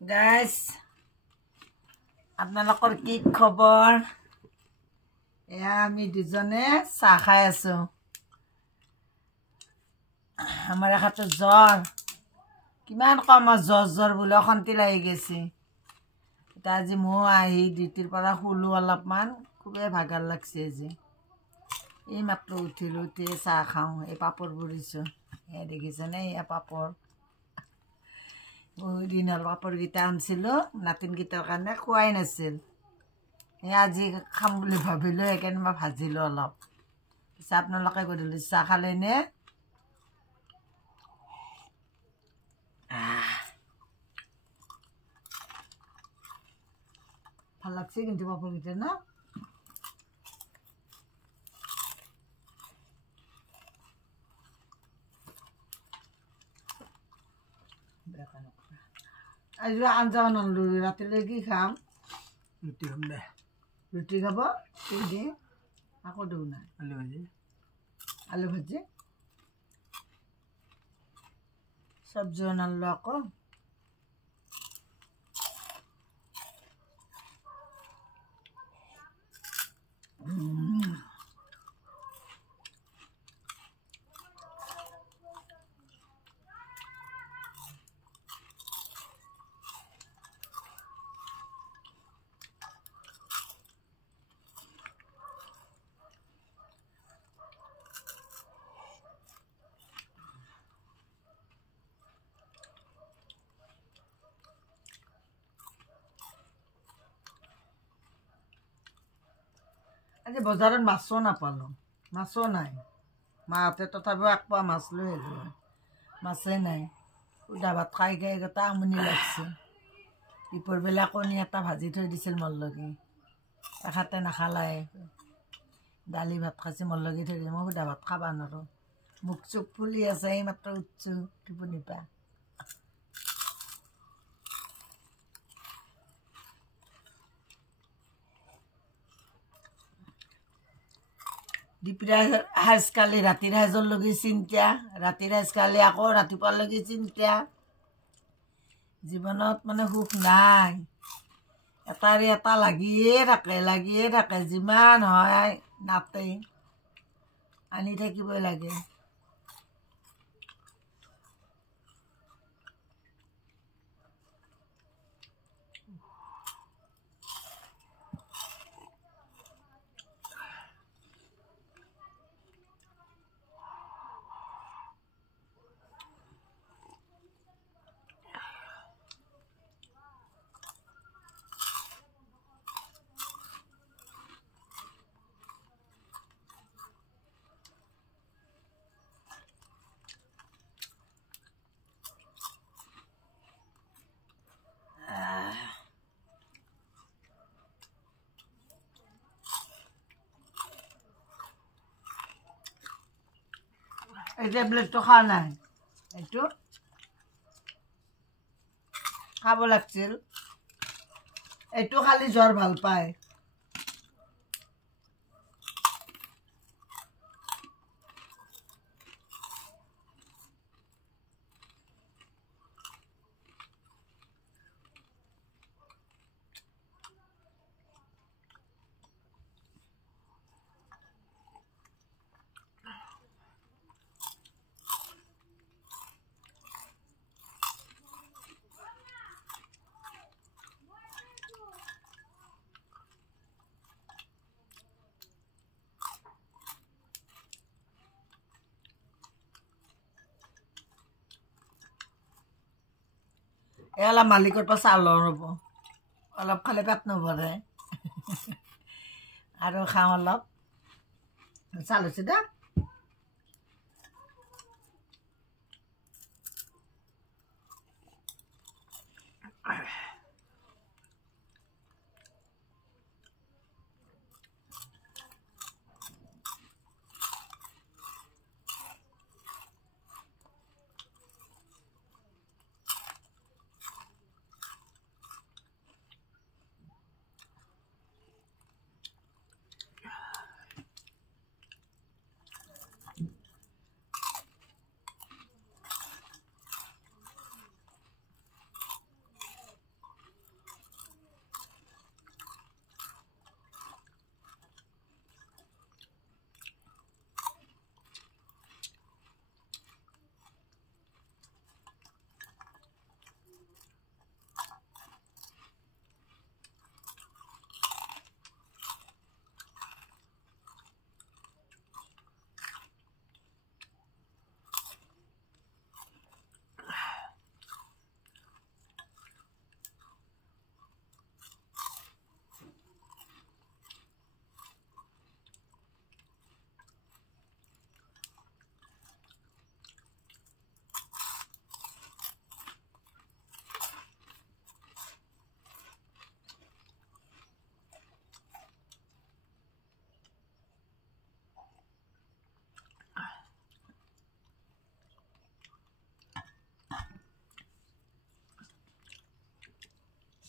guys আপোনালোকৰ কি খবৰ এয়া আমি দুজনে চাহ খাই আছো আমাৰ এখাটো জ্বৰ কিমান কম জ্বৰ বুলে অশান্তি লাগি গৈছে এটা আজি মই আহি ডিউটিৰ পৰা শুলো অলপমান খুবেই ভাগৰ লাগছে যে এই মাত্ৰ উঠিলো উঠি চাহ খাওঁ এই পাপৰ বুৰিছো এয়া দেখিছেনে এয়া পাপৰ বহুত দিনৰ পাপৰকেইটা আনিছিলোঁ নাতিনকেইটাৰ কাৰণে খোৱাই নাছিল আজি খাম বুলি ভাবিলোঁ সেইকাৰণে মই ভাজিলোঁ অলপ পিছে আপোনালোকে গধূলি চাহ খালেনে ভাল লাগছে কিন্তু পাপৰকেইটা ন আজি আঞ্জা বনালো ৰাতিলৈ কি খাম ৰুটি খাম দে ৰুটি খাব কি দি আকৌ দিওঁ নাই আলু ভাজি চব্জি বনালো আকৌ আজি বজাৰত মাছো নাপালোঁ মাছো নাই মাহঁতে তথাপিও একপোৱা মাছ লৈ আহিলোঁ মাছেই নাই সুদা ভাত খাই খাই গোটা আমনি লাগছে দুপৰবেলা কণী এটা ভাজি থৈ দিছিল মল্লকি এখাতে নাখালাই দালি ভাত খাইছে মল্লকি থৈ দিছে মই সুদা ভাত খাব নোৱাৰোঁ মুখ চুখ ফুলি আছে এইমাত্ৰ উঠছোঁ টোপনিৰ পৰা দুপৰীয়া সাজ কালি ৰাতিৰ সাজৰ লগি চিন্তা ৰাতিৰ সাজ কালি আকৌ ৰাতিপুৱাৰ লগি চিন্তা জীৱনত মানে সুখ নাই এটাৰে এটা লাগিয়ে থাকে যিমান হয় নাতে আনি থাকিবই লাগে এই টেবলেটটো খোৱা নাই এইটো খাব লাগিছিল এইটো খালি জ্বৰ ভাল পায় অলপ মালিকৰ পৰা চাউল ৰ'ব অলপ খালে পেট নভৰে আৰু খাওঁ অলপ চাউল হৈছে দে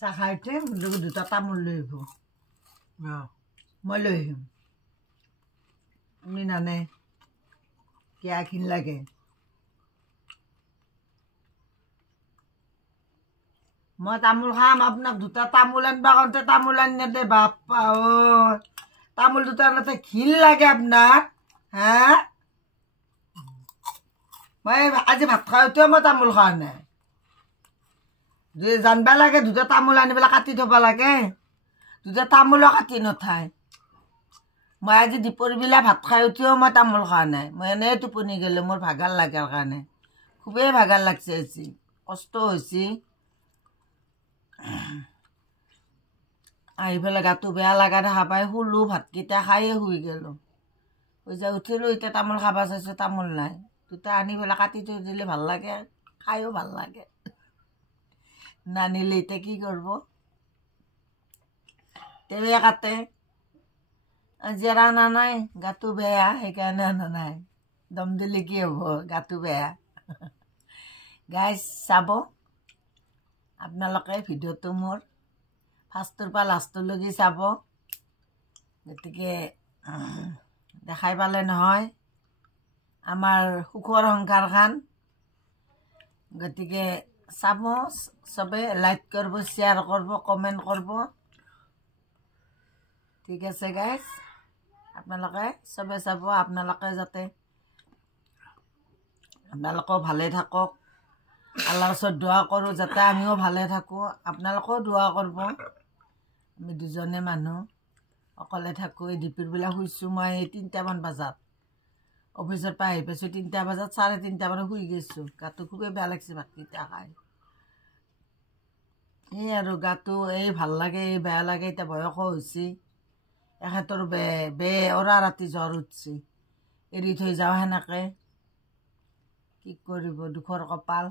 চাহ খাই উঠি দুটা তামোল লৈ আহিব মই লৈ আহিম আপুনি নানে কিয়াখিনি লাগে মই তামোল খাম আপোনাক দুটা তামোল আনিবা কওঁতে তামোল আনি নেদে বাপ্পা ঐ তামোল দুটা আনতে ঘিণ লাগে আপোনাক হা মই আজি ভাত খাই উঠিও মই তামোল খোৱা নাই জানবা লাগে দুটা তামোল আনি পেলাই কাটি থব লাগে দুটা তামোলো কাটি নথায় মই আজি দুপৰবেলা ভাত খাই উঠিও মই তামোল খোৱা নাই মই এনেই টোপনি গ'লোঁ মোৰ ভাগাৰ লাগাৰ কাৰণে খুবেই ভাগাৰ লাগছে আজি কষ্ট হৈছে আহি পেলাই গাটো বেয়া লগা দেখা পাই শুলোঁ ভাতকেইটা খায়ে শুই গ'লোঁ হৈ যায় উঠিলোঁ এতিয়া তামোল খাব চাইছোঁ তামোল নাই দুটা আনি পেলাই কাটি থৈ দিলে ভাল লাগে খায়ো ভাল লাগে নানিলে এতিয়া কি কৰিব তেৱে কাটে আজি আৰু অনা নাই গাটো বেয়া সেইকাৰণে অনা নাই দম দিলে কি হ'ব গাটো বেয়া গাইজ চাব আপোনালোকে ভিডিঅ'টো মোৰ ফাৰ্ষ্টৰ পৰা লাষ্টলৈকে চাব গতিকে দেখাই পালে নহয় আমাৰ সুখৰ সংসাৰখন গতিকে চাব চবে লাইক কৰিব শ্বেয়াৰ কৰিব কমেণ্ট কৰিব ঠিক আছে গাইজ আপোনালোকে চবে চাব আপোনালোকে যাতে আপোনালোকেও ভালে থাকক আল্লাহৰ ওচৰত দোৱা কৰোঁ যাতে আমিও ভালে থাকোঁ আপোনালোকেও দোৱা কৰিব আমি দুজনে মানুহ অকলে থাকোঁ এই ডিপিৰবিলাক শুইছোঁ মই 3টামান বজাত অফিচৰ পৰা আহি পাইছোঁ 3টা বজাত 3:30 মানত শুই গৈছোঁ গাটো খুবেই বেয়া লাগিছে ভাতকেইটা খাই এই আৰু গাটো এই ভাল লাগে এই বেয়া লাগে এতিয়া বয়সো হৈছে এখেতৰ অৰা ৰাতি জ্বৰ উঠছে এৰি থৈ যাওঁ সেনেকৈ কি কৰিব দুখৰ কপাল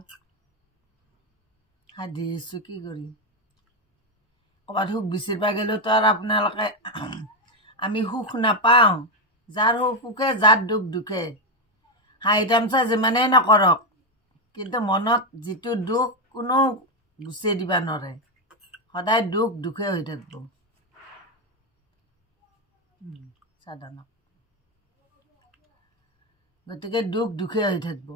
সাধি আছোঁ কি কৰিম ক'ৰবাত সুখ বিচাৰিব গ'লেওতো আৰু আপোনালোকে আমি সুখ নাপাওঁ যাৰ সুখে যাৰ দুখ দুখে হাঁহি তামচা যিমানেই নকৰক কিন্তু মনত যিটো দুখ কোনো গুচাই দিব নোৱাৰে সদায় দুখ দুখে হৈ থাকিব সাধাৰণ গতিকে দুখ দুখে হৈ থাকিব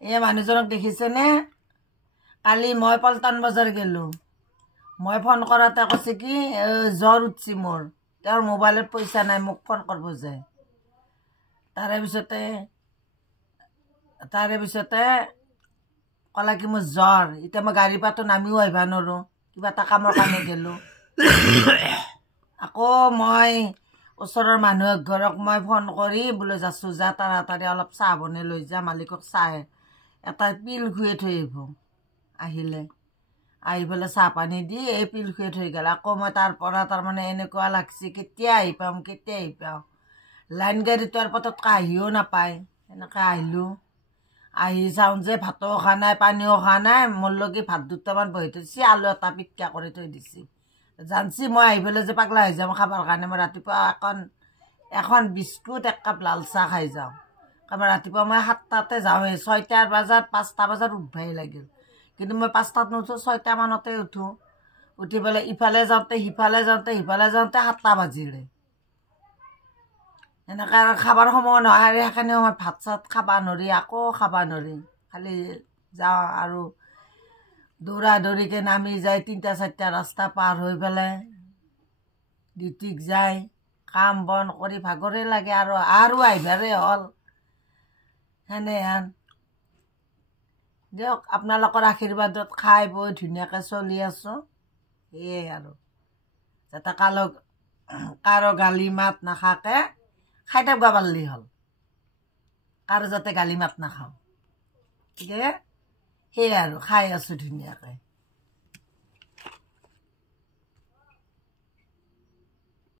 এই মানুহজনক দেখিছেনে কালি মই পল্টন বজাৰ গ'লোঁ মই ফোন কৰাতে কৈছে কি জ্বৰ উঠছি মোৰ তেওঁৰ মোবাইলত পইচা নাই মোক ফোন কৰিব যায় তাৰে পিছতে ক'লা কি মোৰ জ্বৰ এতিয়া মই গাড়ী পাতো নামিও আহিব নোৱাৰোঁ কিবা এটা কামৰ কাৰণে গ'লোঁ আকৌ মই ওচৰৰ মানুহ এঘৰক মই ফোন কৰি বোলে যাছোঁ যা তাড়াতাড়ি অলপ চাহ বনাই লৈ যা মালিকক চাহ এটা পিল খুৱাই থৈ আহিব আহিলে আহি পেলাই চাহ পানী দি এই পিল খুৱাই থৈ গ'ল আকৌ মই তাৰপৰা তাৰমানে এনেকুৱা লাগছে কেতিয়া আহি পাম লাইন গাড়ীটো আৰু পটককৈ আহিও নাপায় এনেকৈ আহিলোঁ আহি চাওঁ যে ভাতো খোৱা নাই পানীও খোৱা নাই মোৰ লগি ভাত দুটামান বহি থৈছে আলু এটা পিটিকা কৰি থৈ দিছে জানছি মই আহি পেলাই যে পাগলা হৈ যাম খাবৰ কাৰণে মই ৰাতিপুৱা এখন বিস্কুট 1 কাপ লাল চাহ খাই যাওঁ কাৰণ ৰাতিপুৱা মই 7টাতে যাওঁৱেই 6টা বজাত 5টা বজাত উঠবাই লাগিল কিন্তু মই 5টাত নুঠোঁ 6টা মানতে উঠোঁ উঠি পেলাই ইফালে যাওঁতে সিফালে যাওঁতে 7টা বাজিলে এনেকৈ আৰু খাবৰ সময় নহয় আৰু সেইখিনি সময়ত ভাত চাত খাব নোৱাৰি আকৌ খাব নোৱাৰি খালি যাওঁ আৰু দৌৰা দৌৰিকৈ নামি যায় 3-4টা ৰাস্তা পাৰ হৈ পেলাই ডিউটিক যায় কাম বন কৰি ভাগৰে লাগে আৰু আহিবাৰে হ'ল সেনেহেন দিয়ক আপোনালোকৰ আশীৰ্বাদত খাই বৈ ধুনীয়াকৈ চলি আছোঁ সেয়াই আৰু যাতে কাৰো গালি মাত নাখাকে খাই থাকিব পাৰিলে হ'ল কাৰো যাতে গালি মাত নাখাওঁ গতিকে সেয়াই আৰু খাই আছোঁ ধুনীয়াকৈ